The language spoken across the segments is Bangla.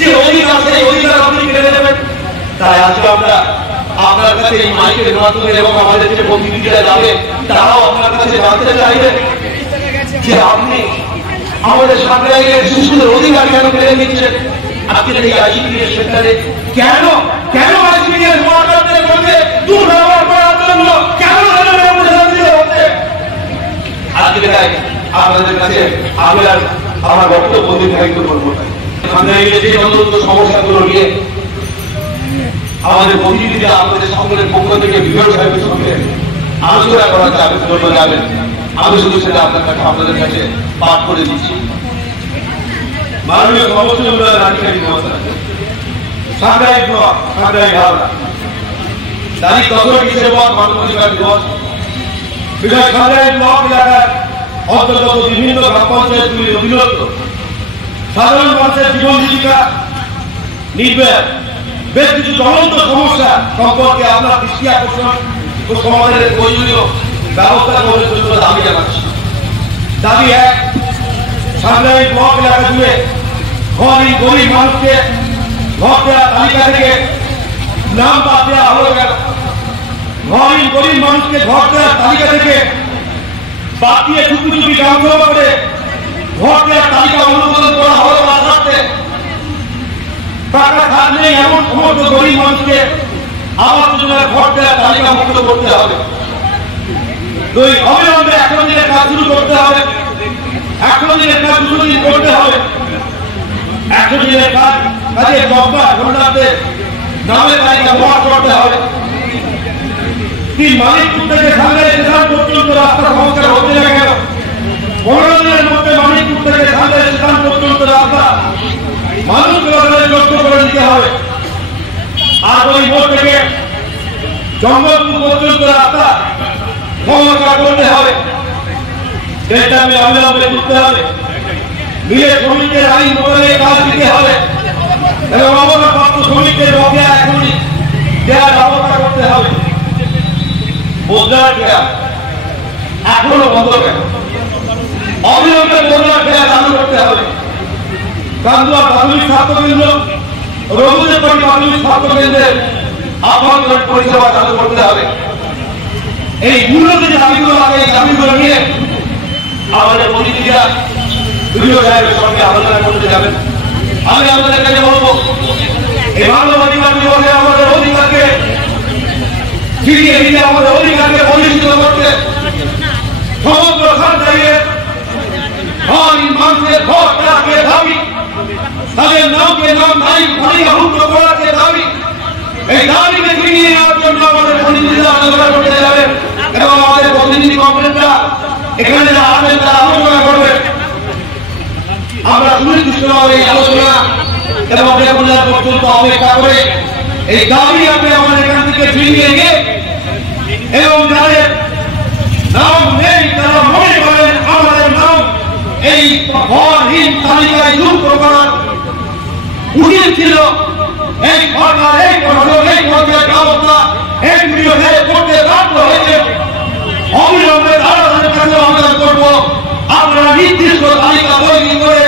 যে অধিকার সেই অধিকার আপনি কেড়ে নেবেন। তাই আজকে আমরা আপনার কাছে এই মাইকের মাধ্যমে এবং আমাদের যে প্রতিনিধিরা যাবে তারাও আপনার কাছে জানতে চাইবে যে আপনি আমাদের সাংবাদিকের শিশুদের অধিকার কেন কেড়ে নিচ্ছেন। আজকের এই আইসিডিএস সেন্টারে কেন কেন আইসিডিএস ওয়ার্কারদের মধ্যে দুর্ব্যবহার করার জন্য কেন হচ্ছে আজকে তাই আপনাদের কাছে আমি আর আমার বক্তব্য দীর্ঘায়িত করবো না। সাংবাদিকের যে অন্তত সমস্যাগুলো নিয়ে আমাদের প্রতিনিধিরা আমাদের সকলের পক্ষ থেকে বিভাগ সাহেবের সঙ্গে আলোচনা করা যাবে যাবেন। আমি শুধু সেটা আপনাদের কাছে পাঠ করে দিচ্ছি। মাননীয় সভাপতি রাজশাহী মহাশয় সাংবাদিক ব্লক সাংবাদিক হাওড়া তারিখ 10 ডিসেম্বর মানবাধিকার দিবস বিষয় সাংবাদিক ব্লক এলাকার অন্তর্গত বিভিন্ন গ্রাম পঞ্চায়েতগুলির অধীনস্থ সাধারণ মানুষের জীবন জীবিকা নির্বাহ বেশ কিছু জ্বলন্ত সমস্যা সম্পর্কে আপনার দৃষ্টি আকর্ষণ ও সমাধানের প্রয়োজনীয় ব্যবস্থা গ্রহণের জন্য দাবি জানাচ্ছি। দাবি 1, সাংবাদিক ব্লক এলাকা জুড়ে ঘরহীন গরিব মানুষকে ঘর দেওয়ার তালিকা থেকে নাম বাদ দেওয়া হলো কেন? ঘরহীন গরিব মানুষকে ঘর দেওয়ার তালিকা থেকে বাদ দিয়ে চুপি চুপি গ্রামসভা করে ঘর দেওয়ার তালিকা অনুমোদন করা হলো না থাকতে টাকা থাকলে এমন সমস্ত গরিব মানুষকে আবাস যোজনার ঘর দেওয়ার তালিকা মুক্ত করতে হবে। 2, অবিলম্বে 100 দিনের কাজ শুরু করতে হবে। 100 দিনের কাজ 2 দিন করতে হবে। 100 দিনের কাজ কাজে ঘন্টাতে নামে তালিকা প্রকাশ করতে হবে। 3, মানিকপুর থেকে সাংবাদিক স্টেশন পর্যন্ত রাস্তা সংস্কার হতে না কেন? 15 দিনের মধ্যে মানিকপুর থেকে সাংবাদিক স্টেশন পর্যন্ত রাস্তা মানুষকে লক্ষ্য করে দিতে হবে। আর ওই মোড় থেকে জঙ্গলপুর পর্যন্ত রাস্তা সংস্কার করতে হবে। সেটা অবিলম্বে করতে হবে। মিলে শ্রমিকদের আইন বদলে কাজ দিতে হবে এবং অবসরপ্রাপ্ত শ্রমিকদের বকেয়া এখনই দেওয়ার ব্যবস্থা করতে হবে। মুদ্রার দেয়া এখনো বন্ধ কেন? অবিলম্বে মুদ্রার দেয়া চালু করতে হবে। কান্দুয়া প্রাথমিক স্বাস্থ্য কেন্দ্র, রঘুদেববাড়ি প্রাথমিক স্বাস্থ্য কেন্দ্রের আভ্যন্তরীণ পরিষেবা চালু করতে হবে। এই মূলত যে দাবিগুলো আছে এই দাবিগুলো নিয়ে আমাদের প্রতিনিধিরা বিডিও সাহেবের সঙ্গে আলোচনা করতে যাবেন। আমি আপনাদের কাছে বলবো এই মানবাধিকার দিবসে আমাদের অধিকারকে ফিরিয়ে দিতে, আমাদের অধিকারকে বলিষ্ঠ করতে সমগ্র সরকারের মানুষের ভোট রাখতে দাবি, তাদের নামকে নাম তালিকাভুক্ত করাতে দাবি, এই দাবিকে ফিরিয়ে নেওয়ার জন্য আমাদের প্রতিনিধিরা আলোচনা করতে যাবেন এবং আমাদের প্রতিনিধি কংগ্রেসরা এখানে যারা আসবেন তারা আলোচনা করবেন। আমরা সুনির্দিষ্টভাবে এই আলোচনা এবং রেগুলার পর্যন্ত অপেক্ষা করে এই দাবি আপনি আমাদের এখান থেকে ফিরিয়ে গিয়ে এবং যাদের নাম নেই তারা মনে করেন আমাদের নাম এই ঘরহীন তালিকায় যুক্ত করার উচিত ছিল। এই সরকার এই প্রশাসন এই সরকার ব্যবস্থা এই ভিডিও করতে বাধ্য হয়েছে। অবিলম্বে তাদের কাছে আবেদন করব আপনারা নির্দিষ্ট তালিকা তৈরি করে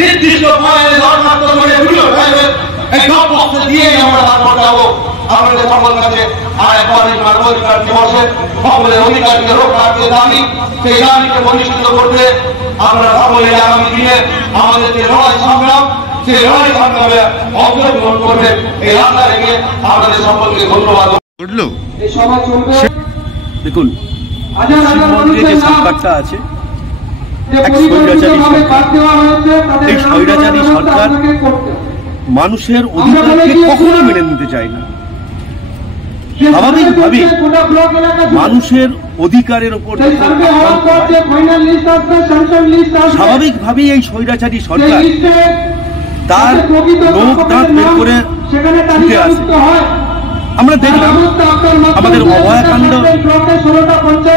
নির্দিষ্ট পয়েন্টে দরখাস্ত করে ভিডিও সাহেবের এই সব পক্ষে দিয়ে আমরা তারপর যাবো আমাদের সকল কাছে। আর একবার এই মানবাধিকার দিবসে সকলের অধিকারকে রক্ষার্থে দাবি, সেই দাবিকে বলিষ্ঠ করতে আপনারা সকলের আগামী দিনে আমাদের যে লড়াই সংগ্রাম সেই লড়াই সংগ্রামে অংশগ্রহণ করবে। এই আশা রেখে আপনাদের সকলকে ধন্যবাদ। দেখুন, পশ্চিমবঙ্গে যে সরকারটা আছে এক স্বৈরাচারী সরকার। এই স্বৈরাচারী সরকার মানুষের অধিকারকে কখনো মেনে নিতে চায় না। স্বাভাবিকভাবেই মানুষের অধিকারের উপর স্বাভাবিকভাবেই এই স্বৈরাচারী সরকার তার লোক দাঁত বের করে উঠে আসে। আমরা দেখলাম আমাদের অভয়াকাণ্ড,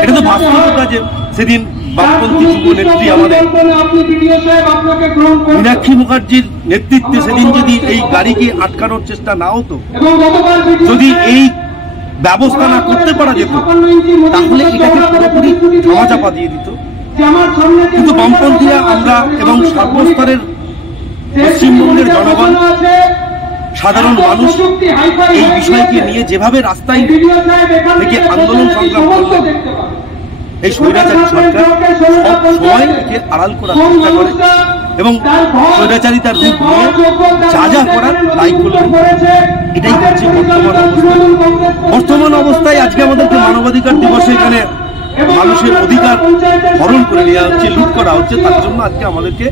এটা তো বাস্তবতা যে সেদিন বামপন্থী যুব নেত্রী আমাদের মীনাক্ষী মুখার্জির নেতৃত্বে সেদিন যদি এই গাড়িকে আটকানোর চেষ্টা না হতো, যদি এই ব্যবস্থা না করতে পারা যেত, তাহলে এটাকে পুরোপুরি ধামাচাপা দিয়ে দিত। কিন্তু বামপন্থীরা আমরা এবং সর্বস্তরের পশ্চিমবঙ্গের জনগণ সাধারণ মানুষ এই বিষয়কে নিয়ে যেভাবে রাস্তায় থেকে আন্দোলন সংগ্রাম করলেন, এই স্বৈরাচারী সরকার সব সময় একে আড়াল করার চেষ্টা করে এবং স্বৈরাচারী তার রূপ নিয়ে যা যা করার তাই করলেন। এটাই হচ্ছে বর্তমান অবস্থায়। আজকে আমাদেরকে মানবাধিকার দিবসে এখানে মানুষের অধিকার হরণ করে নেওয়া হচ্ছে, লুট করা হচ্ছে। তার জন্য আজকে আমাদেরকে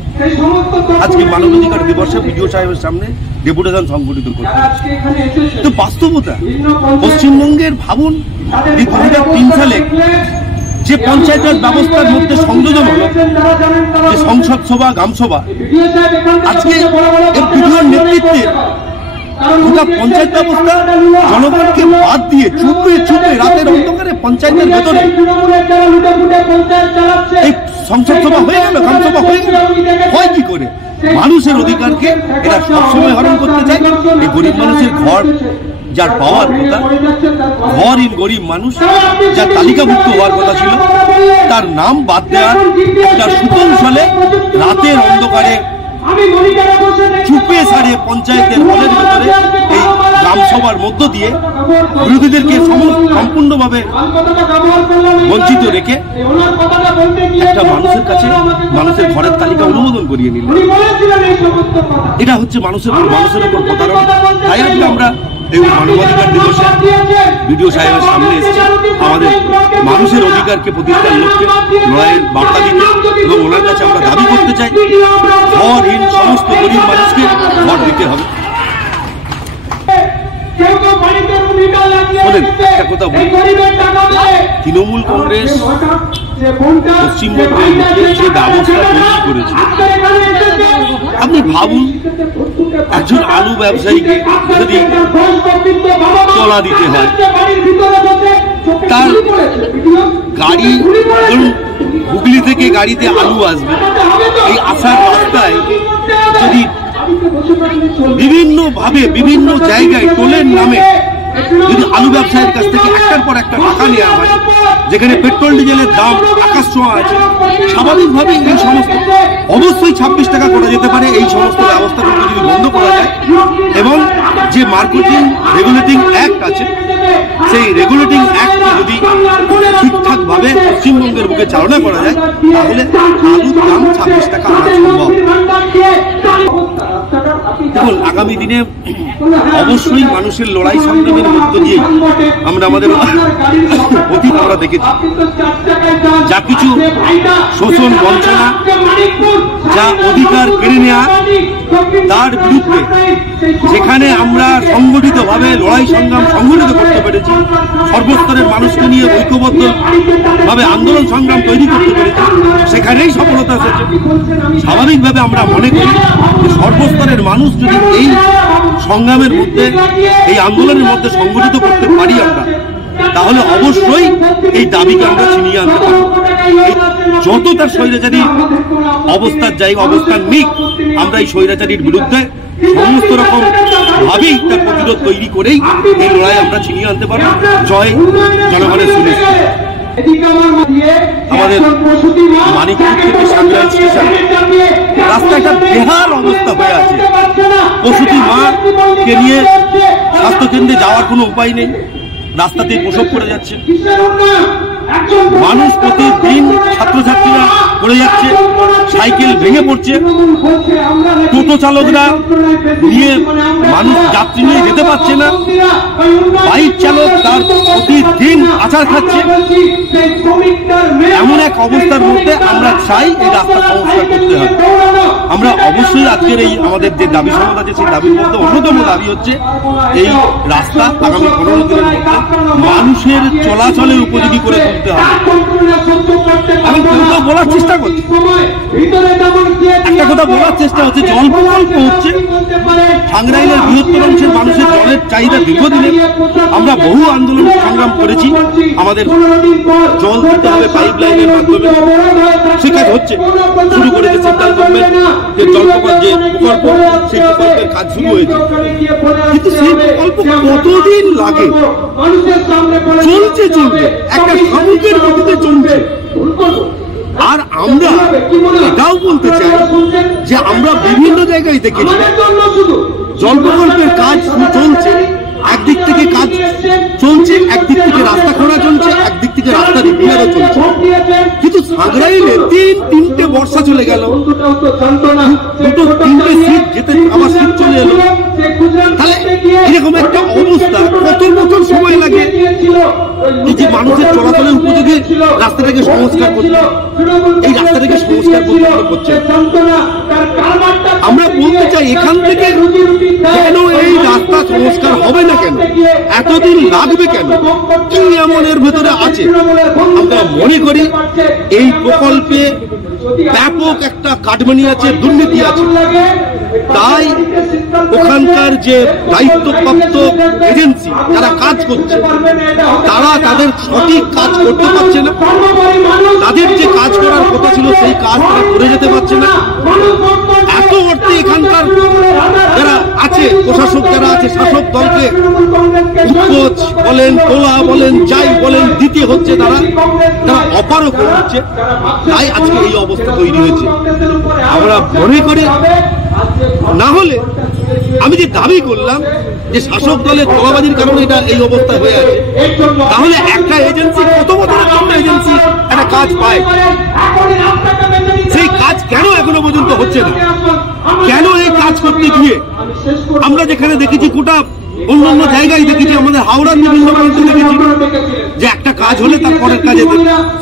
মানবাধিকার দিবসে বিডিও সাহেবের সামনে ডেপুটেশন সংগঠিত করতে হচ্ছে। তো বাস্তবতা পশ্চিমবঙ্গের ভাবুন, যে 2003 সালে যে পঞ্চায়েত রাজ ব্যবস্থার মধ্যে সংযোজন হলো, যে সংসদ সভা গ্রামসভা, আজকে এই বিডিওর নেতৃত্বে গোটা পঞ্চায়েত ব্যবস্থা জনগণকে বাদ দিয়ে চুপে চুপে রাতের অন্ধকারে পঞ্চায়েতের ভেতরে এই সংসদ সভা হয়ে গেল, গ্রামসভা হয়ে গেল। হয় কি করে? মানুষের অধিকারকে এরা সবসময় হরণ করতে চায়। এই গরিব মানুষের ঘর যার পাওয়ার কথা, ঘরহীন গরিব মানুষ যার তালিকাভুক্ত হওয়ার কথা ছিল, তার নাম বাদ দেওয়ার একটা সুকৌশলে রাতের অন্ধকারে চুপে সারে পঞ্চায়েতের হলের ভেতরে এই গ্রামসভার মধ্য দিয়ে বিরোধীদেরকে সম্পূর্ণভাবে বঞ্চিত রেখে একটা মানুষের কাছে মানুষের ঘরের তালিকা অনুমোদন করিয়ে নিল। এটা হচ্ছে মানুষের উপর প্রতারণা। তাই আজকে আমরা এই মানবাধিকার দিবসে বিডিও সাহেবের সামনে এসেছি আমাদের মানুষের অধিকারকে প্রতিষ্ঠার লক্ষ্যে লড়াইয়ের বার্তা দিতে, এবং ওনার কাছে আমরা দাবি করতে চাই ঘরহীন সমস্ত গরিব মানুষকে ঘর দিতে হবে। একটা কথা বলি, তৃণমূল কংগ্রেস পশ্চিমবঙ্গের মুখে যে ব্যবস্থা তৈরি করেছে, আপনি ভাবুন একজন আলু ব্যবসায়ীকে যদি তলা দিতে হয়, তার গাড়ি হুগলি থেকে গাড়িতে আলু আসবে, এই আসার রাস্তায় যদি বিভিন্নভাবে বিভিন্ন জায়গায় টোলের নামে যদি আলু ব্যবসায়ীর কাছ থেকে একটার পর একটা টাকা নেওয়া হয়, যেখানে পেট্রোল ডিজেলের দাম আকাশ ছোঁয়া আছে, স্বাভাবিকভাবে এই সমস্ত অবশ্যই 26 টাকা করা যেতে পারে। এই সমস্ত ব্যবস্থাগুলো যদি বন্ধ করা যায় এবং যে মার্কেটিং রেগুলেটিং অ্যাক্ট আছে, সেই রেগুলেটিং অ্যাক্ট যদি ঠিকঠাকভাবে পশ্চিমবঙ্গের বুকে চালনা করা যায়, তাহলে আলুর দাম 26 টাকা আনা সম্ভব। দেখুন, আগামী দিনে অবশ্যই মানুষের লড়াই সংগ্রামের মধ্য দিয়েই আমরা আমাদের অতীত আমরা দেখেছি, যা কিছু শোষণ বঞ্চনা, যা অধিকার কেড়ে নেওয়া, তার বিরুদ্ধে যেখানে আমরা সংগঠিতভাবে লড়াই সংগ্রাম সংগঠিত করতে পেরেছি, সর্বস্তরের মানুষকে নিয়ে ঐক্যবদ্ধভাবে আন্দোলন সংগ্রাম তৈরি করতে পেরেছি, সেখানেই সফলতা এসেছে। স্বাভাবিকভাবে আমরা মনে করি যে সর্বস্তরের মানুষ যদি এই সংগ্রামের মধ্যে, এই আন্দোলনের মধ্যে সংগঠিত করতে পারি আমরা, তাহলে অবশ্যই এই দাবিকে আমরা ছিনিয়ে আনতে পারব। যত তার স্বৈরাচারী অবস্থান নিক, আমরা এই স্বৈরাচারীর বিরুদ্ধে সমস্ত রকম ভাবেই তার প্রতিরোধ তৈরি করেই এই লড়াই আমরা ছিনিয়ে আনতে পারব। জয় জনগণের সুনিশ্চিত। আমাদের মানিকপুর থেকে সাংগ্রাইল স্টেশন রাস্তা একটা বেহাল অবস্থা হয়ে আছে। প্রসূতি মাকে নিয়ে স্বাস্থ্যকেন্দ্রে যাওয়ার কোনো উপায় নেই, রাস্তাতেই প্রসব করে যাচ্ছে মানুষ। প্রতিদিন ছাত্রছাত্রীরা পড়ে যাচ্ছে, সাইকেল ভেঙে পড়ছে, টোটো চালকরা নিয়ে মানুষ যাত্রী নিয়ে যেতে পারছে না, বাইক চালক তার প্রতিদিন আচার খাচ্ছে। এমন এক অবস্থার মধ্যে আমরা চাই এই রাস্তা সংস্কার করতে হবে। আমরা অবশ্যই আজকের এই আমাদের যে দাবি সমাজ আছে, সেই দাবির মধ্যে অন্যতম দাবি হচ্ছে এই রাস্তা আগামী 15 দিনের মধ্যে মানুষের চলাচলের উপযোগী করে তুলতে হবে। আমি বলার চেষ্টা করছি, একটা কথা বলার চেষ্টা হচ্ছে, জল প্রকল্প হচ্ছে টাঙ্গাইলের বৃহত্তর অংশের মানুষের জলের চাহিদা দীর্ঘদিনে। আমরা বহু আন্দোলন সংগ্রাম করেছি, আমাদের জল দিতে হবে পাইপ লাইনের মাধ্যমে, সে কাজ হচ্ছে, শুরু করেছে সেন্ট্রাল গভর্নমেন্ট যে জল প্রকল্প, যে প্রকল্প, সেই প্রকল্পের কাজ শুরু হয়েছে। কিন্তু সেই প্রকল্প কতদিন লাগে? চলবে, একটা সামগ্রিক গতিতে চলছে। আর আমরা এটাও বলতে চাই যে আমরা বিভিন্ন জায়গায় দেখেছি জল প্রকল্পের কাজ চলছে, একদিক থেকে কাজ চলছে, একদিক থেকে রাস্তা খোঁড়া চলছে, একদিক থেকে রাস্তা রিপেয়ারও চলছে, কিন্তু সাঁকরাইলে তিনটে বর্ষা চলে গেল, দুটো তিনটে সিট যেতে আবার সিট চলে এলো, তাহলে এরকম একটা অবস্থা কত বছর সময় লাগে এই যে মানুষের চলাচলের উপযোগী রাস্তাটাকে সংস্কার করতে, এই রাস্তাটাকে সংস্কার করছে। আমরা বলতে চাই এখান থেকে কেন এই রাস্তা সংস্কার হবে না, কেন এতদিন লাগবে, কেন কি এমন এর ভেতরে আছে? আমরা মনে করি এই প্রকল্পে ব্যাপক একটা কাটমানি আছে, দুর্নীতি আছে, তাই ওখানকার যে দায়িত্বপ্রাপ্ত এজেন্সি যারা কাজ করছে তারা তাদের সঠিক কাজ করতে পারছে না, তাদের যে কাজ করার কথা ছিল সেই কাজ তারা করে যেতে পারছে না। এত অর্থে এখানকার যারা আছে প্রশাসক, যারা আছে শাসক দলকে উৎকোচ বলেন, তোলা বলেন, যাই বলেন দিতে হচ্ছে, তারা অপারক হচ্ছে, তাই আজকে এই অবস্থা তৈরি হয়েছে। আমরা মনে করি না হলে আমি যে দাবি করলাম যে শাসক দলের তোলাবাজির কারণে এটা এই অবস্থা হয়ে আছে, তাহলে একটা এজেন্সি কত বছরের জন্য এজেন্সি একটা কাজ পায়, সেই কাজ কেন এখনো পর্যন্ত হচ্ছে না? কেন এই কাজ করতে গিয়ে আমরা যেখানে দেখেছি, গোটা অন্যান্য জায়গায় দেখেছি, আমাদের হাওড়ার বিভিন্ন প্রান্তে দেখেছি যে একটা কাজ হলে তার পরের কাজে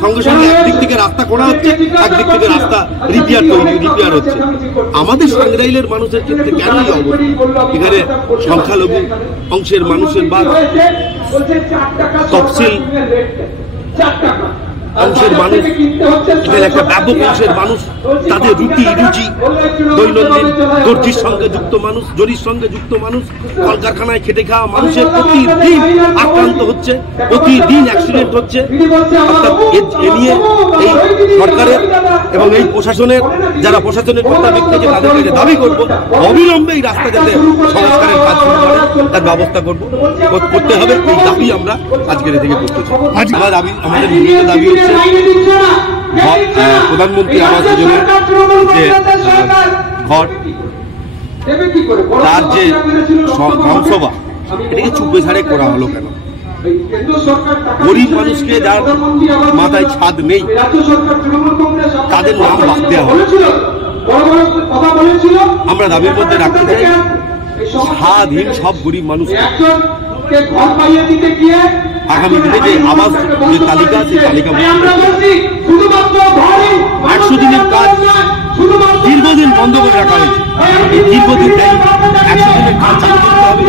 সঙ্গে সঙ্গে একদিক থেকে রাস্তা করা হচ্ছে, একদিক থেকে রাস্তা রিপেয়ার হচ্ছে। আমাদের সাঁকরাইলের মানুষের ক্ষেত্রে কেন এই অবস্থা? এখানে সংখ্যালঘু অংশের মানুষের বা তফসিল অংশের মানুষ, এখানে একটা ব্যাপক অংশের মানুষ, তাদের রুচি দৈনন্দিন দর্জির সঙ্গে যুক্ত মানুষ, জরির সঙ্গে যুক্ত মানুষ, কলকারখানায় খেটে খাওয়া মানুষের প্রতিদিন আক্রান্ত হচ্ছে, প্রতিদিন অ্যাক্সিডেন্ট হচ্ছে। অর্থাৎ এ নিয়ে এই সরকারের এবং এই প্রশাসনের যারা প্রশাসনের কর্তা ব্যক্তি আছে তাদের কাছে দাবি করবো অবিলম্বে এই রাস্তা যাতে সংস্কারের কাজ শুরু করে তার ব্যবস্থা করতে হবে। এই দাবি আমরা আজকের থেকে করতেছি। আমাদের মূল দাবি হচ্ছে প্রধানমন্ত্রী আবাস যোজনার যে ঘর, তার যে গ্রামসভা, এটাকে চুপে ছাড়ে করা হলো কেন? গরিব মানুষকে যার মাথায় ছাদ নেই তাদের নাম বাদ দেওয়া হলো। আমরা দাবির মধ্যে রাখতে চাই স্বাধীন সব গরিব মানুষকে আগামী দিনে যে আবাস যে তালিকা, সেই তালিকা 100 দিনের কাজ দীর্ঘদিন বন্ধ করে রাখা হয়েছে। এই দীর্ঘদিন 100 দিনের কাজ চালু করতে হবে,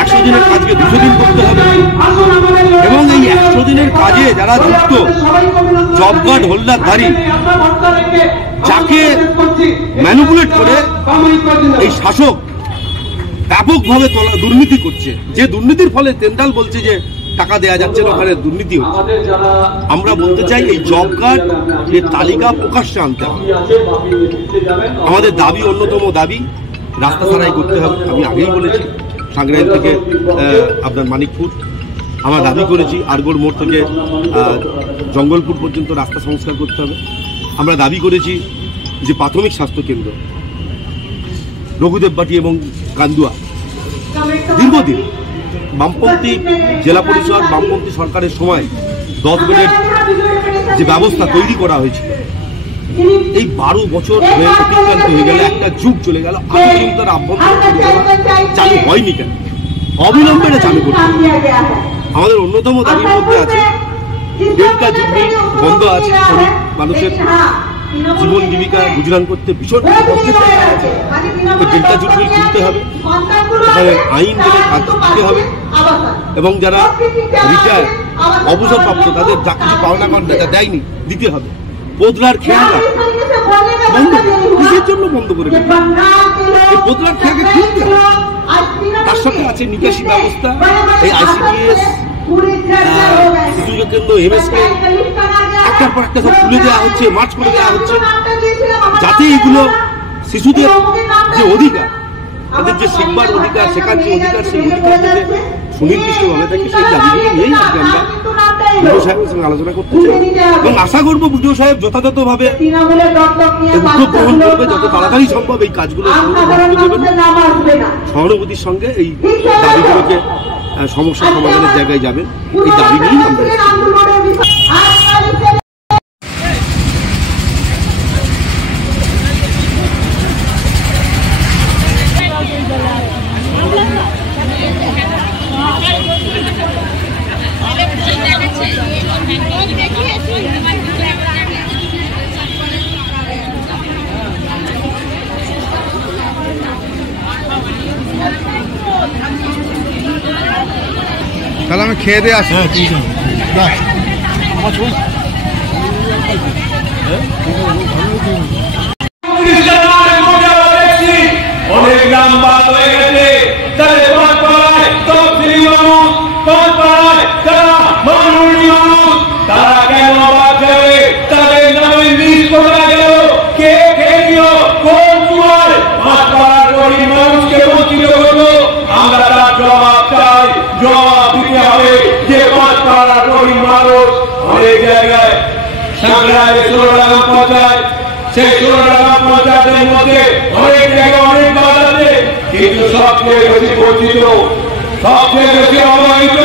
100 দিনের কাজকে 200 দিন করতে হবে, এবং এই 100 দিনের কাজে যারা যুক্ত জব কার্ড হোল্ডারধারী, যাকে ম্যানিপুলেট করে এই শাসক ব্যাপকভাবে দুর্নীতি করছে, যে দুর্নীতির ফলে তেন্দাল বলছে যে টাকা দেওয়া যাচ্ছে না, ওখানে দুর্নীতি হচ্ছে। আমরা বলতে চাই এই জব কার্ড এর তালিকা প্রকাশ্যে আনতে হবে। আমাদের দাবি, অন্যতম দাবি, রাস্তা সারাই করতে হবে। আমি আগেই বলেছি সাঁকরাইল থেকে আপনার মানিকপুর আমরা দাবি করেছি, আরগোড় মোড় থেকে জঙ্গলপুর পর্যন্ত রাস্তা সংস্কার করতে হবে। আমরা দাবি করেছি যে প্রাথমিক স্বাস্থ্যকেন্দ্র রঘুদেববাটি এবং কান্দুয়া দীর্ঘদিন বামপন্থী জেলা পরিষদ, বামপন্থী সরকারের সময় 10 বেডের যে ব্যবস্থা তৈরি করা হয়েছিল, এই 12 বছর অতিক্রান্ত হয়ে গেল, একটা যুগ চলে গেল, আজ পর্যন্ত আভ্যন্তরীণ চালু হয়নি কেন? অবিলম্বে চালু করতে হবে। আমাদের অন্যতম দাবির মধ্যে আছে ডেল্টা জুবলি বন্ধ আছে, শ্রমিক মানুষের জীবন জীবিকা গুজরান করতে ভীষণ ডেল্টা জুবলি খুলতে হবে, এখানে আইন মেনে কাজ করতে হবে, এবং যারা রিটায়ার অবসরপ্রাপ্ত তাদের যা কিছু পাওনা কন্যা যা দেয়নি দিতে হবে। পোদলার খেয়াঘাট বন্ধ, কিসের জন্য বন্ধ করে দিল? এই পোদলার খেয়াঘাট খুলতে হবে। তার সাথে আছে নিকাশি ব্যবস্থা, এই ICDS, শিশু কেন্দ্র, MSK একটার পর একটা সব তুলে দেওয়া হচ্ছে, মার্চ করে দেওয়া হচ্ছে, যাতে এগুলো শিশুদের যে অধিকার, তাদের যে শিখবার অধিকার, শেখার যে অধিকার, সেই অধিকার যাতে সুনির্দিষ্টভাবে থাকে, সেই দাবিগুলো নিয়েই আজকে আমরা বিডিও সাহেবের সঙ্গে আলোচনা করতে চাই এবং আশা করবো বিডিও সাহেব যথাযথভাবে উদ্যোগ গ্রহণ করবে, যত তাড়াতাড়ি সম্ভব এই কাজগুলো সহানুভূতির সঙ্গে এই দাবিগুলোকে সমস্যা সমাধানের জায়গায় যাবেন, এই দাবি নিয়েই আমরা তাহলে আমি খেয়ে দিয়ে আসি। অনেক গ্রাম বাদ হয়ে গেছে, তাদের পাড়ায় তফসিলি মানুষ, পাড়ায় যারা মাননীয় মানুষ, তারা কেন বাদ যাবে? তাদের নামে লিস্ট করা গেল, কে খেয়ে কোন সময় পাড়ার গরিব মানুষকে বঞ্চিত করলো? আমরা তার জবাব চাই, জবাব দিতে হবে যে পাড়ার গরিব মানুষ অনেক জায়গায় সাংগ্রায় 16 টাকা পঞ্চায়েত, সেই 16 টাকা পঞ্চায়েতের মধ্যে অনেক জায়গায় অনেক বাদ আছে, কিন্তু সবচেয়ে বেশি বঞ্চিত, সবচেয়ে বেশি অবহেলিত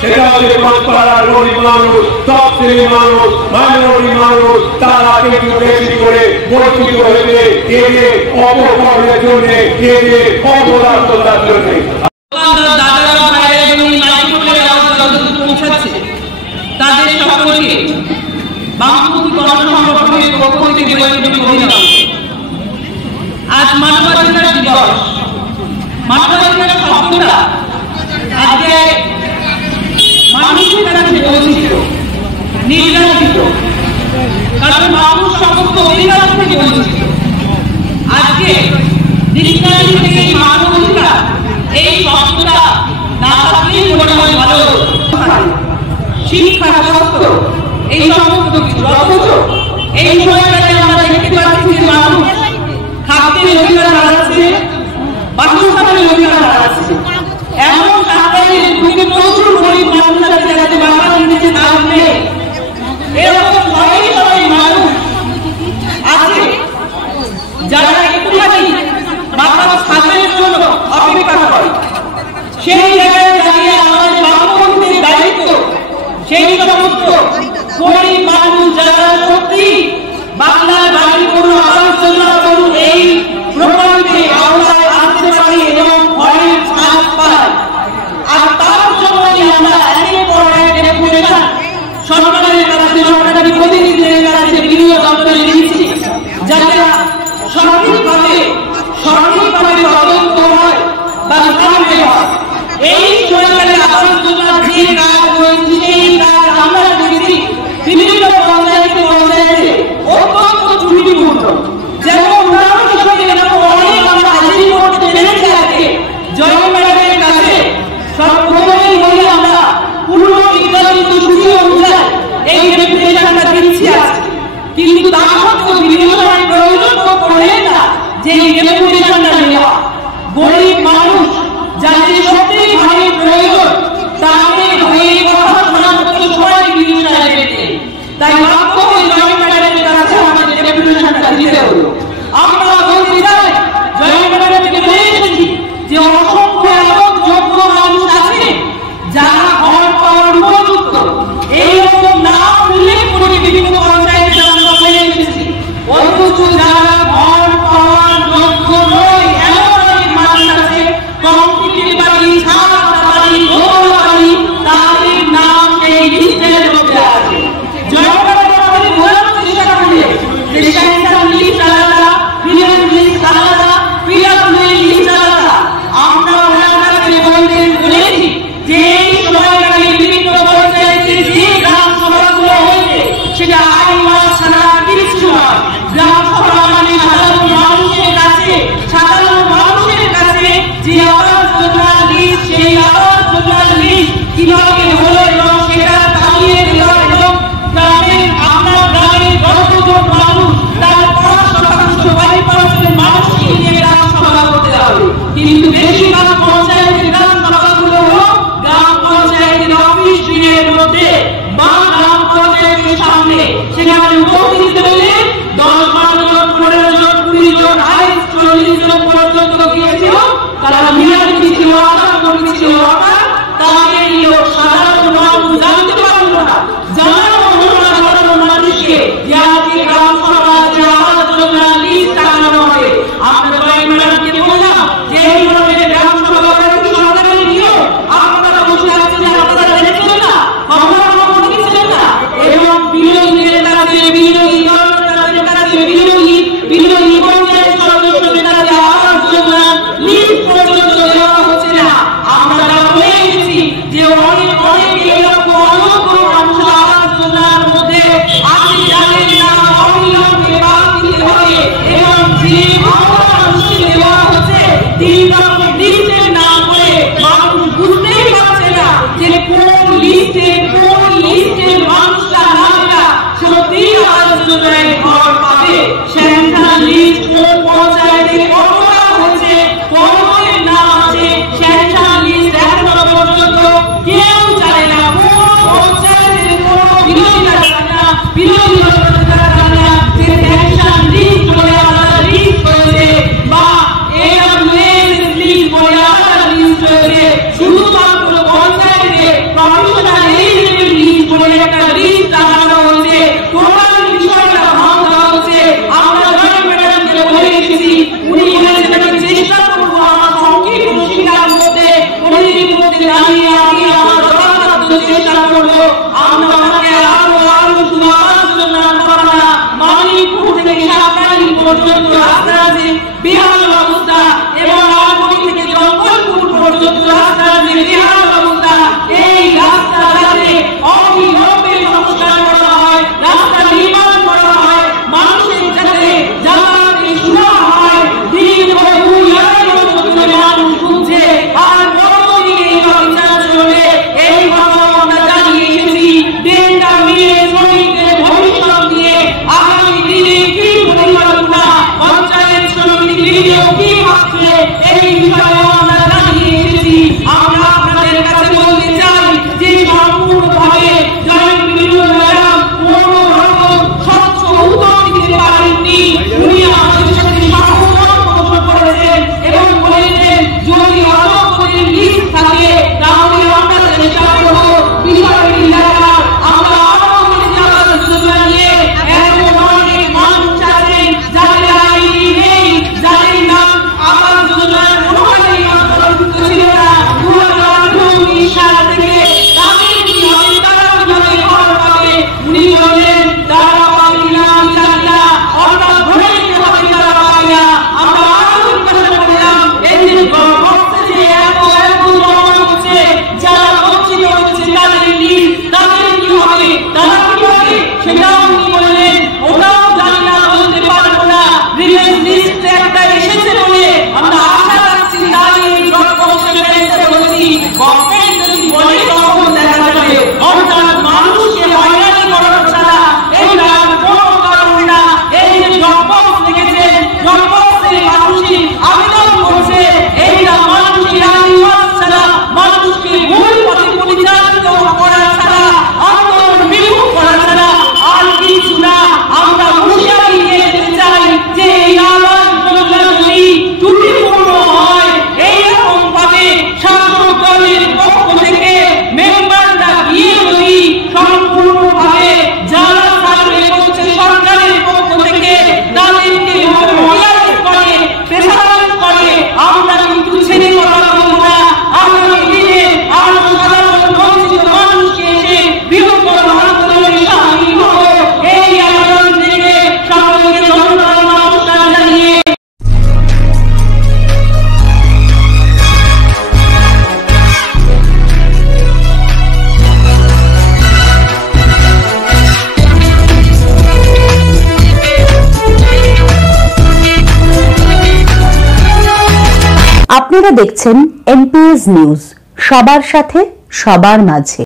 সেটা হচ্ছে পাড়ার গরিব মানুষ, তফসিলি মানুষ, মাইনরিটি মানুষ। তারা কিন্তু বেশি করে বঞ্চিত হয়েছে এদের অপকর্মের জন্য, এদের অপদার্থতার জন্য। তাদের সকলকে বামপন্থী গণসংগঠনের পক্ষ থেকে অভিনন্দন। আজ মানবাধিকার দিবস। মানবাধিকার শব্দটা আজকে মানুষের কাছে বঞ্চিত, নির্যাতিত, কারণ মানুষ সমস্ত অধিকার থেকে বঞ্চিত। আজকে দীর্ঘকাল থেকে মানবাধিকার এই শব্দটা না থাকলেই মনে হয় ভালো। শিক্ষা, স্বাস্থ্য, এই সমস্ত কিছু, অথচ এই সময়টাতে আমরা দেখতে পাচ্ছি যে মানুষ খাদ্যের অধিকার হারাচ্ছে, বাসস্থানের অধিকার হারাচ্ছে। এমন সরকারের প্রচুর গরিব মানুষ আছে যাতে বাংলার নিচে না উঠলে এরকম সবাই মানুষ আছে যারা একটুখানি বাংলার স্বাধীনের জন্য অপেক্ষা করে। সেই জায়গায় দাঁড়িয়ে আমাদের বামপন্থীর দায়িত্ব সেই সমস্ত গরিব মানুষ যারা সত্যি বাংলার বাড়ি করুন, আলোচনা করুন, এই প্রকল্পে আওতায় আসতে পারি এবং ঘরের ছাদ পাই। আর তার জন্যই আমরা একের পর এক ডেপুটেশন সরকারের কাছে, সরকারি প্রতিনিধিদের কাছে বিভিন্ন দপ্তরে দিয়েছি, যাতে সঠিকভাবে তদন্ত হয় বা সামনে হয়। এই সরকারের আলোচনা যে কাজ হয়েছে সেই কাজ আমরা দেখেছি বিভিন্ন পঞ্চায়েতে অত্যন্ত ত্রুটিপূর্ণ। যেমন উদাহরণ হিসেবে এরকম অনেক আমরা হাজির করতে পেরেছি। আজকে জয় ম্যাডামের কাছে সর্বপ্রথমেই বলি আমরা পূর্ণ বিদ্যালয় সূচি অনুযায়ী এই ডেপুটেশনটা দিচ্ছি আজকে, কিন্তু তা সত্ত্বেও বিবেচনার প্রয়োজন তো পড়ে না যে এই ডেপুটেশনটা নেওয়া। গরিব মানুষ যাদের সত্যিই ভাবে প্রয়োজন তাদের হয়ে লিস্টে কোন লিস্টে মানুষটা নামটা সত্যি আমাদের জন্য এক ঘর পাবে। সেন্ট্রাল লিস্ট কোন পঞ্চায়েতে কতটা হচ্ছে, কতজনের নাম আছে, সেন্ট্রাল লিস্ট এখনো পর্যন্ত কেউ জানে না। কোন পঞ্চায়েতের কোন বিরোধীরা জানে না, বিরোধীরা জানে না যে সেন্ট্রাল লিস্ট বলে আলাদা লিস্ট রয়েছে বা এআরএস লিস্ট বলে আলাদা লিস্ট রয়েছে। শুধুমাত্র পঞ্চায়েতে কমিশনার এলিজিবল লিস্ট বলে একটা লিস্ট লাগানো হয়েছে। টোটাল বিষয়টা ভাঙা হচ্ছে। আমরা জয় ম্যাডামকে বলে এসেছি, উনি বলেছেন আমি চেষ্টা করবো আমার সংক্ষিপ্ত শিক্ষার মধ্যে পরিধির মধ্যে দাঁড়িয়ে আমি আমার যথাসাধ্য চেষ্টা করবো। আমরা ওনাকে আরো শুধু আমার জন্য করা না, মানিকপুর থেকে সাতকালি পর্যন্ত রাস্তা আছে বিহার অবস্থা এবং আলমগীর থেকে জঙ্গলপুর পর্যন্ত রাস্তা আছে বিহার অবস্থা। এই রাস্তাঘাটে অবিলম্বে সংস্কার করা হয়, রাস্তা নির্মাণ করা হয়, মানুষের যাতে যাতায়াতে সুবিধা হয়। দিন পর 2 বছর ধরে মানুষ ভুগছে, আর কতদিন এইভাবে চলবে এই কথা আমরা জানিয়ে এসেছি। দিনটা মিলিয়ে শ্রমিকদের ভবিষ্যৎ নিয়ে আগামী দিনে কি পরিকল্পনা পঞ্চায়েত সমিতি নিজেও কি ভাবছে এই বিষয়ে আমরা জানিয়ে এসেছি। আমরা আপনাদের কাছে বলতে চাই যে সম্পূর্ণভাবে জয়েন্ট বিরোধী ম্যাডাম কোনো রকম স্বচ্ছ উত্তর দিতে পারেননি। উনি আমাদের সাথে সহমত পোষণ করেছেন এবং বলেছেন যদি অযোগ্যদের লিস্ট থাকে তাহলে আমরা চেষ্টা করব বিষয়টি দেখার। আমরা আরো বলেছি আমাদের যোজনা নিয়ে এমন অনেক মানুষ আছেন যাদের আইডি নেই, যাদের নাম আবাস যোজনার কোনোভাবেই অন্তর্ভুক্ত ছিল না। 2018-19 সাল থেকে তাদের কি হবে, তারা কিভাবে ঘর পাবে? উনি বলেন তারা পাবে কিনা আমি জানি না, অর্থাৎ ধরে নিতে হবে তারা পাবে না। আমরা আরো জিজ্ঞাসা করলাম এই যে গর্ভস্থ যে এত জমা হচ্ছে, যারা বঞ্চিত হচ্ছে তাদের লিস্ট, তাদের কি হবে, তারা কি হবে সেটাও উনি বললেন ওটাও জানি না, বলতে পারবো না। রিলিজ লিস্ট একটা এসেছে বলে আমরা আশা রাখছি, তাই এই গর্ভস্থ বলছি গভর্নমেন্ট যদি বলে তখন দেখা যাবে। অর্থাৎ মানুষকে হয়রানি করানো ছাড়া এইটা কোনো কারণ না। এই যে গর্ভস্থ লিখেছেন, গর্ভস্থের মানুষই আবেদন করছে, এইটা মানুষের আদিবাস ছাড়া মানুষকে মূল পথে পরিচালিত করা ছাড়া, আন্দোলন বিমুখ করা ছাড়া আর কিছু না। আমরা হুঁশিয়ারি দিয়ে দিতে চাই যে এই আবাস যোজনা যদি ত্রুটিপূর্ণ হয়, এইরকম ভাবে শাসক দলের পক্ষ থেকে মেম্বাররা গিয়ে যদি সম্পূর্ণভাবে যারা সার্ভে করছে সরকারের পক্ষ থেকে তাদেরকে হয়রানি করে, প্রেসারাইজ করে, আমরা কিন্তু ছেড়ে কথা বলবো না। আগামী দিনে আরো সাধারণ বঞ্চিত মানুষকে এসে বৃহত্তর আন্দোলনে সামিল হবো। এই আন্দোলন থেকে সকলকে ধন্যবাদ নমস্কার জানিয়ে আপনারা দেখছেন এনপিএস নিউজ, সবার সাথে সবার মাঝে।